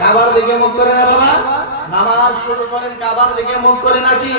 কাবার দিকে মুখ করে না বাবা, নামাজ শুরু করেন কাবার দিকে মুখ করে নাকি?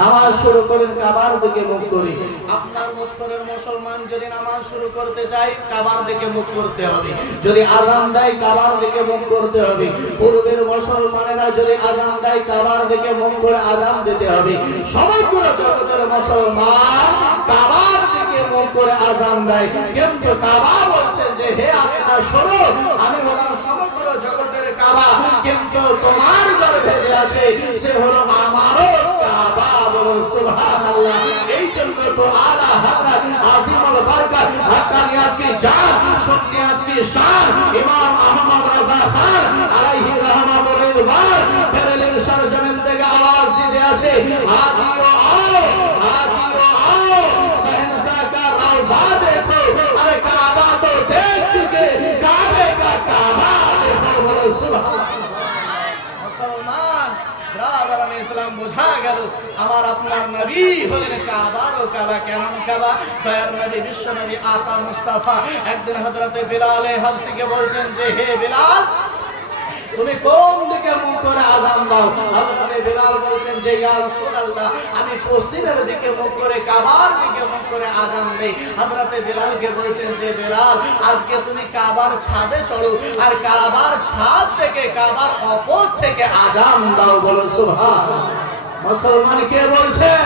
নামাজ শুরু করেন কাবার দিকে মুখ করে। আপনার উত্তরের মুসলমান যদি নামাজ শুরু করতে চায় কাবার দিকে মুখ করতে হবে, যদি আযান দেয় কাবার দিকে মুখ করতে হবে। পূর্বের মুসলমানেরা যদি আযান দেয় কাবার দিকে মুখ করে আযান দিতে হবে। সমগ্র জগতের মুসলমান কাবার দিকে মুখ করে আযান দেয়, কিন্তু কাবা বলছেন যে হে আপনারা শোনো, আমি হলাম সমগ্র জগতের কাবা, কিন্তু তোমার গর্ভে যে আছে সে হলো আমারও কাবা। বলুন সুবহানাল্লাহ। এই জন্য তো আলা হযরত আজিমুল বরকত হক্কানিয়াত কি জান, সুন্নিয়াত কি শান ইমাম আহমদ রাজা খান আলাইহি রহমাতুল রিদওয়ান বেরেলির সরজমিন থেকে আওয়াজ দিতে আছে, আজিও आओ, আজিও आओ, शहंशाह का रोजा देखो, अरे काबा तो देख चुके, काबे का काबा देखो। बोलो सुबहान। मुसलमान ব্রাদারান ইসলাম বোঝা গেল আমার আপনার নবী হলেন কাবার ও কাবা। কেমন কাবা? দয়ার নবী বিশ্ব নবী আতা মুস্তাফা একদিন হযরতে বিলাল হাবশিকে বলছেন যে হে বিলাল, তুমি কোন দিকে মুখ করে আযান দাও? হযরতে বিলাল বলছেন যে ইয়া রাসূলুল্লাহ, আমি পশ্চিমের দিকে মুখ করে কাবার দিকে মুখ করে আযান দেই। হযরতে বিলালকে বলছেন যে বিলাল, আজকে তুমি কাবার ছাদে চড়ো আর কাবার ছাদ থেকে কাবার অপর থেকে আযান দাও। বলো সুবহানাল্লাহ। মুসলমান কে বলছেন?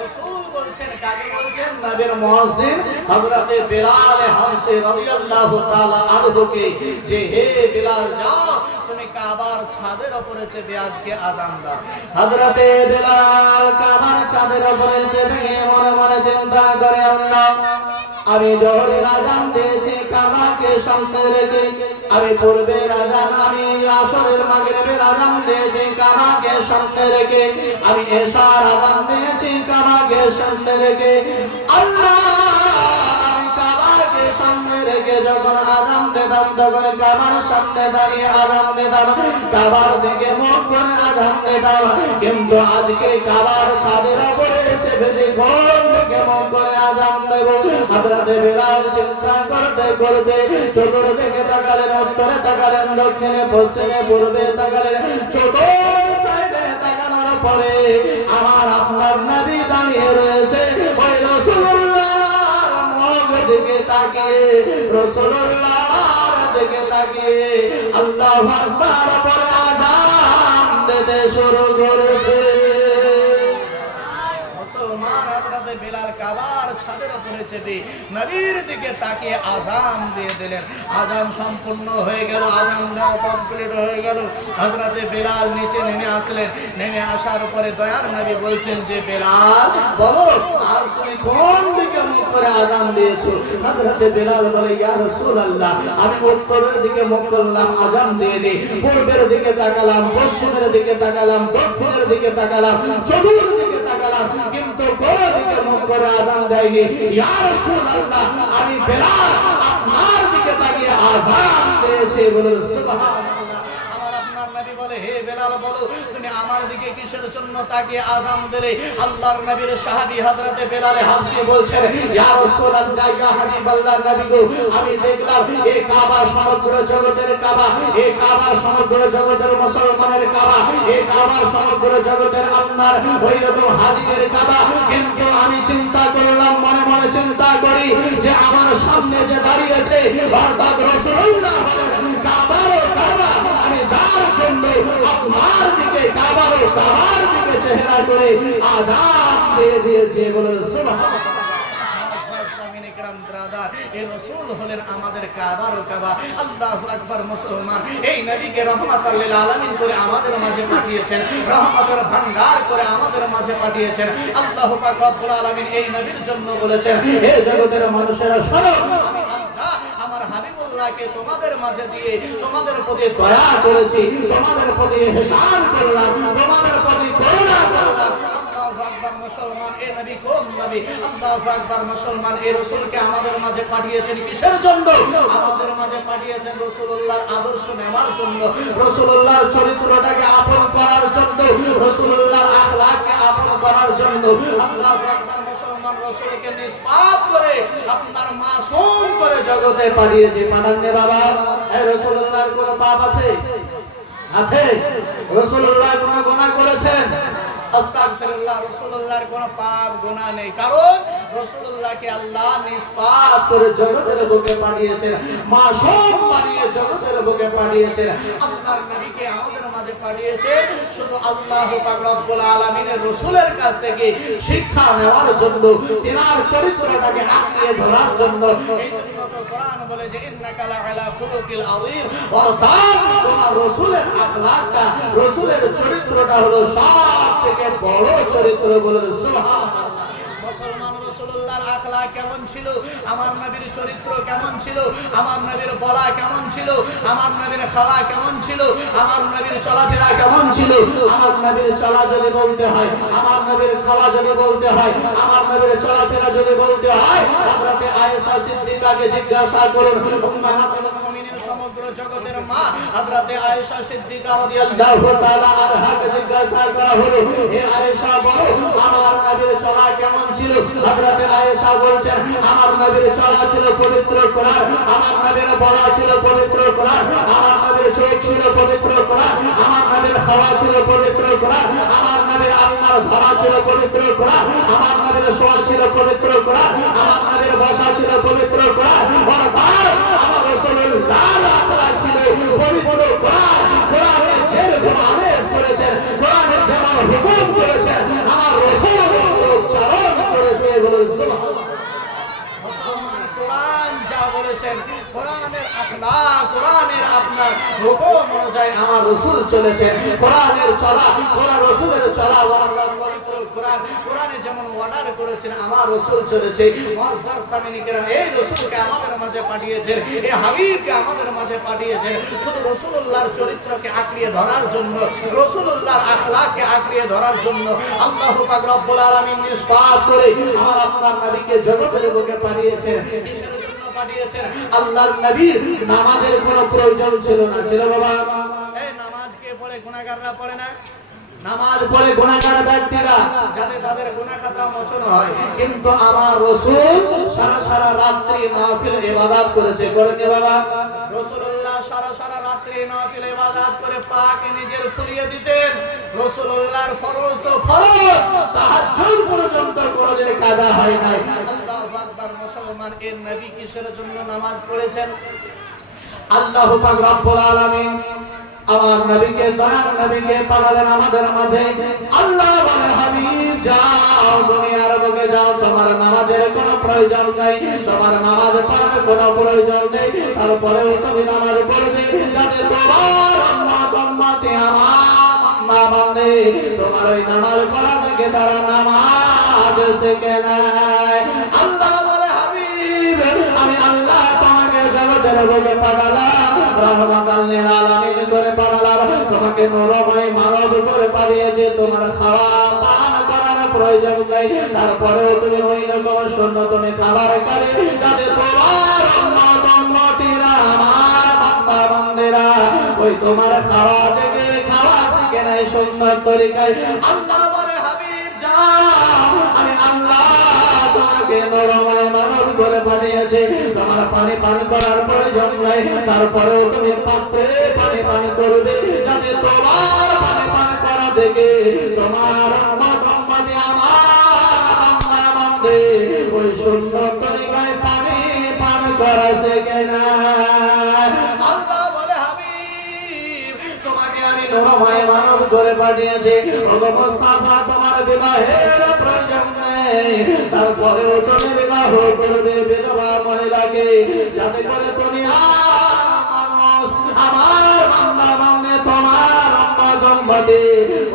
রাসূল বলছেন। কাকে বলছেন? নবীর মুয়াজ্জিন হযরতে বিলাল হাবশী রাদিয়াল্লাহু তাআলা আনহুকে যে হে বিলাল যাও তুমি কাবার ছাদের উপরে চেপে আজকে আযান দাও। হযরতে বিলাল কাবার ছাদের উপরে চেপে মনে মনে চিন্তা করে, আল্লাহ আমি জোহরের আযান দিয়েছি কাবাকে সামনে রেখে, আমি পূর্বের আযান, আমি আসরের মাগরিবের আযান দিয়েছি কাবাকে সামনে রেখে, আমি এশার আযান দিয়েছি কাবাকে সামনে রেখে। আল্লাহ আমি কাবাকে সামনে রেখে যখন আযান দিতাম তখন কাবার সামনে দাঁড়িয়ে আযান দিতাম, কাবার দিকে মুখ করে আযান দিতাম, কিন্তু আজকে কাবার ছাদের উপরে চেপে যে কোন দিকে মুখ করে আযান দেব? হযরতে বিলাল চিন্তা করতে করতে চতুর্দিকে তাকালেন, উত্তরে তাকালেন, দক্ষিণে পশ্চিমে পূর্বে তাকালেন, চতুর সাইডে তাকানোর পরে আমার আপনার নবী দাঁড়িয়ে রয়েছে। ওই রাসূলুল্লাহর মুখ দিকে তাকিয়ে, রাসূলুল্লাহর দিকে তাকিয়ে আল্লাহু আকবার বলে আযান দিতে শুরু করেছে। মুসলমান হযরতে বিলাল কাবার ছাদের উপরে চেপে নবীর দিকে তাকিয়ে আযান দিয়ে দিলেন। আযান সম্পূর্ণ হয়ে গেল, আযান দেওয়া কমপ্লিট হয়ে গেল। হযরতে বিলাল নিচে নেমে আসলেন। নেমে আসার পরে দয়ার নবী বলছেন যে বিলাল বলো আজ তুমি কোন দিকে মুখ করে আযান দিয়েছো? হযরতে বিলাল বলে ইয়া রাসূলুল্লাহ, আমি উত্তরের দিকে মুখ করলাম আযান দিয়ে দিই, পূর্বের দিকে তাকালাম, পশ্চিমের দিকে তাকালাম, দক্ষিণের দিকে তাকালাম, চতুর্দিকে তাকালাম, কিন্তু কোন দিকে মুখ করে আযান দেয়নি। ইয়া রাসূলুল্লাহ, আমি বিলাল আপনার দিকে তাকিয়ে আযান দিয়েছি। বলুন সুবহানাল্লাহ। আমার আপনার নবী বলে হে বিলাল বলো তুমি আমার দিকে কিসের জন্য তাকিয়ে আযান দিলে? আল্লাহর নবীর সাহাবী হযরতে বিলাল হাবশী বলছেন ইয়া রাসূলুল্লাহ, ইয়া হাবিবাল্লাহ নবী গো, আমি দেখলাম এই কাবা সমগ্র জগতের কাবা, এই কাবা সমগ্র জগতের মুসলমানের কাবা, এই কাবা সমগ্র জগতের আপনার ওইরকম হাজীদের কাবা, কিন্তু আমি চিন্তা করলাম, মনে মনে চিন্তা করি যে আমার সামনে যে দাঁড়িয়েছে অর্থাৎ রাসূলুল্লাহ কাবার কাবা, আমি যার জন্য আপনার দিকে কাবার দিকে চেহারা করে আযান দিয়ে দিয়েছে। বলেন সুবহানাল্লাহ। এই রাসূল হলেন আমাদের কাবার ও কাবা। আল্লাহু আকবার। মুসলমান এই নবীকে রাহমাতাল লিল আলামিন করে আমাদের মাঝে পাঠিয়েছেন, রহমতের ভান্ডার করে আমাদের মাঝে পাঠিয়েছেন। আল্লাহু পাক রব্বুল আলামিন এই নবীর জন্য বলেছেন হে জগতের মানুষেরা শোনো, আমি আল্লাহ আমার হাবিবুল্লাহকে তোমাদের মাঝে দিয়ে তোমাদের প্রতি দয়া করেছি, তোমাদের প্রতি ইহসান করলাম, তোমাদের প্রতি করুণা করলাম। আল্লাহু আকবার। মুসলমান এই নবী কোন নবী? আল্লাহু আকবার। মুসলমান এই রাসূলকে আমাদের মাঝে পাঠিয়েছেন কিসের জন্য? আমাদের মাঝে পাঠিয়েছেন রাসূলুল্লাহর আদর্শ নেওয়ার জন্য, রাসূলুল্লাহর চরিত্রটাকে আপন করার জন্য, রাসূলুল্লাহর আখলাককে আপন করার জন্য। আল্লাহু আকবার। মুসলমান রাসূলকে নিষ্পাপ করে আপনার মাসুম করে জগতে পাঠিয়েছে। পাঠাননি বাবা? এই রাসূলুল্লাহর কোনো পাপ আছে? আছে? রাসূলুল্লাহ কোন গুনাহ করেছেন? আস্তাগফিরুল্লাহ, রাসূলুল্লাহর কোনো পাপ গুনাহ নেই, কারণ রাসূলুল্লাহকে আল্লাহ নিষ্পাপ করে জগতের বুকে পাঠিয়েছেন, মাসুম বানিয়ে জগতের বুকে পাঠিয়েছেন। আল্লাহর নবীকে আমাদের মাঝে পাঠিয়েছেন শুধু আল্লাহ পাক রব্বুল আলামিনের রাসূলের কাছ থেকে শিক্ষা নেওয়ার জন্য, তিনার চরিত্রটাকে আঁকড়িয়ে ধরার জন্য। এই জন্য তো কোরআন বলে যে ইন্নাকা লাআলা খুলুকিল আযীম, অর্থাৎ তোমার রাসূলের আখলাকটা, রাসূলের চরিত্রটা হলো সবথেকে বড় চরিত্র। বলে সুবহানাল্লাহ। মুসলমান, রাসূলুল্লাহর আখলাক কেমন ছিল, আমার নবীর চরিত্র কেমন ছিল, আমার নবীর বলা কেমন ছিল, আমার নবীর খাওয়া কেমন ছিল, আমার নবীর চলাফেরা কেমন ছিল। আমার নবীর চলা যদি বলতে হয়, আমার নবীর খাওয়া যদি বলতে হয়, আমার নবীর চলাফেরা যদি বলতে হয়, হযরতে আয়েশা সিদ্দিকাকে জিজ্ঞাসা করুন। উম্মাহাতুল মুমিনিন, সমগ্র জগতের মা হযরতে আয়েশা সিদ্দিকা রাদিয়াল্লাহু তাআলা আনহাকে জিজ্ঞাসা করা হলো, হে আয়েশা বলো আমার নবীর চলা কেমন ছিল? হযরতে আয়েশা বলছেন, আমার নবীর চলা ছিল পবিত্র কোরআন, আমার নবীর বলা ছিল পবিত্র কোরআন, আমার নবীর চোখ ছিল পবিত্র কোরআন, আমার নবীর খাওয়া ছিল পবিত্র কোরআন, আমার নবীর আপনার ধরা ছিল পবিত্র কোরআন, আমার নবীর শোয়া ছিল পবিত্র কোরআন, আমার নবীর বসা ছিল পবিত্র কোরআন। অর্থাৎ আমার রাসূলুল্লাহর আখলাক ছিল পবিত্র কোরআন। কোরআনে যেরকম আদেশ করেছেন, কোরআনে যেমন হুকুম করেছেন, আমার রাসূল উচ্চারণ করেছে। বলে সুবহানাল্লাহ। মুসলমান, কোরআন যা বলেছেন, কোরআনের আখলাক, কোরআনের আপনার হুকুম অনুযায়ী আমার রাসূল চলেছেন। কোরআনের চলা, কোরআন রাসূলের চলা, ওয়ারাকাত পবিত্র কোরআন, কোরআনে যেমন অর্ডার করেছেন আমার রাসূল চলেছে। মুআজ্জাজ সামিনী কেরাম, এই রাসূলকে আমাদের মাঝে পাঠিয়েছেন, এই হাবিবকে আমাদের মাঝে পাঠিয়েছেন শুধু রাসূলুল্লাহর চরিত্রকে আঁকড়িয়ে ধরার জন্য, রাসূলুল্লাহর আখলাককে আঁকড়িয়ে ধরার জন্য। আল্লাহ পাক রব্বুল আলামিন নিষ্পাপ করে আমার আপনার নবীকে জগতের বুকে পাঠিয়েছেন। কিসের জন্য পাঠিয়েছেন? আল্লাহর নবীর নামাজের কোনো প্রয়োজন ছিল না। ছিল বাবা? এই নামাজ কে পড়ে? গুনাহগাররা পড়ে না? নামাজ পড়ে গুনাহগার ব্যক্তিরা, যাতে তাদের গুনাহ খাতা মোচন হয়। কিন্তু আমার রাসূল সারা সারা রাত্রি মাহফিল ইবাদত করেছে। করেননি বাবা? রাসূলুল্লাহ সারা সারা রাত্রি মাহফিল ইবাদত করে পাকে নিজের ফুলিয়ে দিতেন। রাসূলুল্লাহর ফরজ তো ফরজ, তাহাজ্জুদ পর্যন্ত কোনোদিন কাজা হয় নাই। আল্লাহু আকবার। মুসলমান, এর নবী কিসের জন্য নামাজ পড়েছেন? আল্লাহ পাক রব্বুল আলামিন আমার নবীকে, দয়ার নবীকে পাঠালেন আমাদের মাঝে। আল্লাহ বলে, হাবিব যাও, দুনিয়ার বুকে যাও, তোমার নামাজের কোনো প্রয়োজন নাই, তোমার নামাজ পড়ার কোনো প্রয়োজন নেই। তারপরেও তুমি নামাজ পড়বে যাতে তোমার উম্মত-উম্মতি আমার বান্দা বান্দে তোমার ওই নামাজ পড়া থেকে তারা নামাজ শিখে নেয়। আল্লাহ বলে, হাবিব আমি আল্লাহ তোমাকে জগতের বুকে পাঠালাম, রহমাতাল লিল আলামিন করে পাঠালাম, তোমাকে নরময় মানব করে পাঠিয়েছে। তোমার খাওয়া পান করার প্রয়োজন নেই, তারপরেও তুমি ওই রকম সুন্নতমে খাবার খাবে যাতে তোমার উম্মত-উম্মতিরা আমার বান্দা বান্দেরা ওই তোমার খাওয়া থেকে খাওয়া শিখে নেয় সুন্নত তরিকায়। আল্লাহ বলে, হাবিব যাও, আমি আল্লাহ তোমাকে নরময় মানব করে পাঠিয়েছে। তোমার পানি পান করার প্রয়োজন নাই, তারপরেও তুমি পাত্রে পানি পান করবে যাতে তোমার পানি পান করা থেকে তোমার উম্মত-উম্মতি আমার বান্দা বান্দে ওই সুন্নত তরিকায় পানি পান করা শিখে নেয়। আল্লাহ বলে, হাবিব তোমাকে আমি নরময় মানব করে পাঠিয়েছি। ওগো মুস্তাফা, তোমার বিবাহের প্রয়োজন নেই, তারপরেও তুমি বিবাহ করবে বিধবা মহিলাকে, যাতে করে তুমি মানুষ আমার বান্দা বান্দে তোমার উম্মত-উম্মতি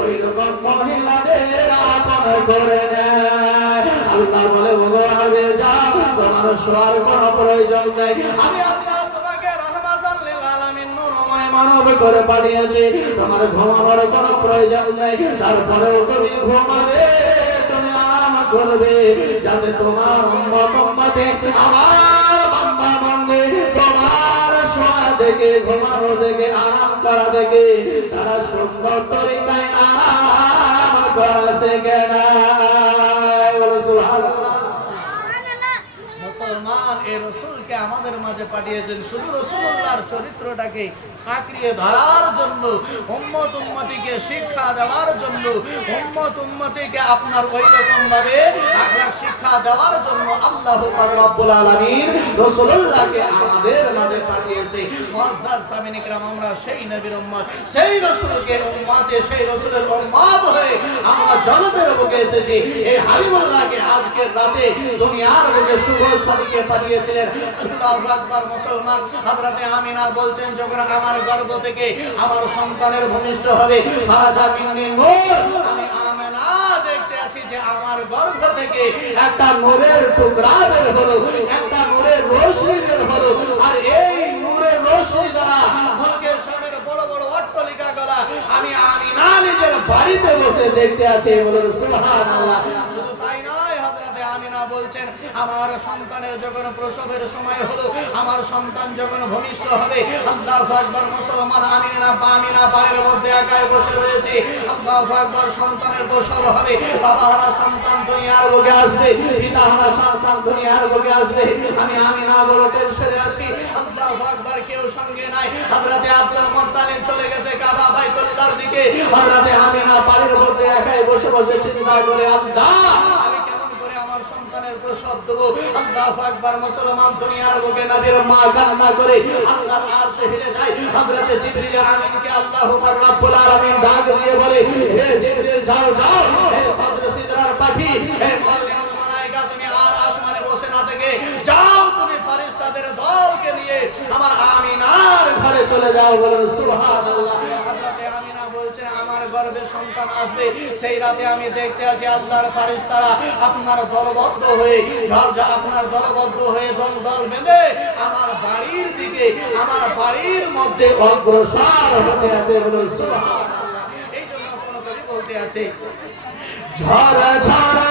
ওই রকম মহিলাদের আপন করে নেয়। আল্লাহ বলে, ওগো হাবিব যাও, তোমার শোয়ার কোনো প্রয়োজন নেই, আমি আল্লাহ তোমাকে রহমাতাল লিল আলামিন নরময় মানব করে পাঠিয়েছি। তোমার ঘুমানোর কোনো প্রয়োজন নেই, তারপরেও তুমি ঘুমাবে, তুমি আরাম করবে যাতে তোমার উম্মত-উম্মতি আমার বান্দা বান্দে তোমার শোয়া থেকে, ঘুমানো থেকে, আরাম করা থেকে তারা সুন্দর তরিকায় আরাম করা শিখে নেয়। বলো সুবহানাল্লাহ। মুসলমান এই রাসূলকে আমাদের মাঝে পাঠিয়েছেন শুধু রাসূলুল্লাহর চরিত্রটাকে আঁকড়িয়ে ধরার জন্য, উম্মত উম্মতিকে শিক্ষা দেওয়ার জন্য, উম্মত উম্মতিকে আপনার ওই রকম ভাবে আখলাক শিক্ষা দেওয়ার জন্য আল্লাহ পাক রব্বুল আলামিন রাসূলুল্লাহকে আমাদের মাঝে পাঠিয়েছে। মুআজ্জাজ সামিন ইকরাম, আমরা সেই নবীর উম্মত, সেই রাসূলকে উম্মতে, সেই রাসূলের উম্মত হয়ে আমরা জগতের বুকে এসেছি। এই হাবিবুল্লাহকে আজকের রাতে দুনিয়ার বুকে শুভ সাদিকে পাঠিয়েছিলেন। আল্লাহু আকবার। মুসলমান হযরতে আমিনা বলছেন, যখন আমার গর্ভ থেকে আমার সন্তানের ভূমিষ্ঠ হবে ফারাজা মিন্নি নূর, আমি আমিনা দেখতে আছি যে আমার গর্ভ থেকে একটা নূরের টুকরা বের হলো, একটা নূরের রোশনি বের হলো। আর এই নূরের রোশনি দ্বারা মুলকেশ্বরের বড় বড় অট্টালিকা গলা আমি আমিনা নিজের বাড়িতে বসে দেখতে আছি। বলুন সুবহানাল্লাহ। শুধু তাই নয়, হযরতে আমিনা বলছেন, আমার সন্তানের যখন প্রসবের সময় হলো, আমার সন্তান যখন ভূমিষ্ঠ হবে, আল্লাহু আকবার। মুসলমান আমিনা পায়ের মধ্যে একাই বসে রয়েছে। আল্লাহু আকবার। সন্তানের প্রসব হবে, বাবাহারা সন্তান দুনিয়ার বুকে আসবে, পিতাহারা সন্তান দুনিয়ার বুকে আসবে। আমি আমিনা বড় টেনশনে আছি। আল্লাহু আকবার। কেউ সঙ্গে নাই। হযরতে আব্দুল মুত্তালিব চলে গেছে কাবা বাইতুল্লাহর দিকে। হযরতে আমিনা পায়ের মধ্যে একাই বসে বসে চিন্তা করে, আল্লাহ আমি কেমন করে আমার সন্তানের প্রসব দেব। আল্লাহু আকবার। মুসলমান দুনিয়ার বুকে নবীর মা কান্না করে আল্লাহর আরশে হেলে যায়। হযরতে জিবরিল আমিনকে আল্লাহু পাক রব্বুল আলামিন ডাক দিয়ে বলে, হে জিবরিল যাও যাও, হে সদর সিদরার পাখি, হে মুআল্লিমুল মালায়েকা, তুমি আর আসমানে বসে না থেকে যাও, তুমি ফেরেশতাদের দলকে নিয়ে আমার আমিনার ঘরে চলে যাও। বলুন সুবহানাল্লাহ। হযরতে আমিনা বলছেন, আমার গর্ভে সন্তান আসবে, সেই রাতে আমি দেখতে আছি আল্লাহর ফেরেশতারা আপনার দলবদ্ধ হয়ে আপনার দলবদ্ধ হয়ে দল দল বেঁধে আমার বাড়ির দিকে, আমার বাড়ির মধ্যে অগ্রসর হতে আছে। বলুন সুবহানাল্লাহ। এই জন্য কোন কবি বলতে আছে, ঝড় ঝড়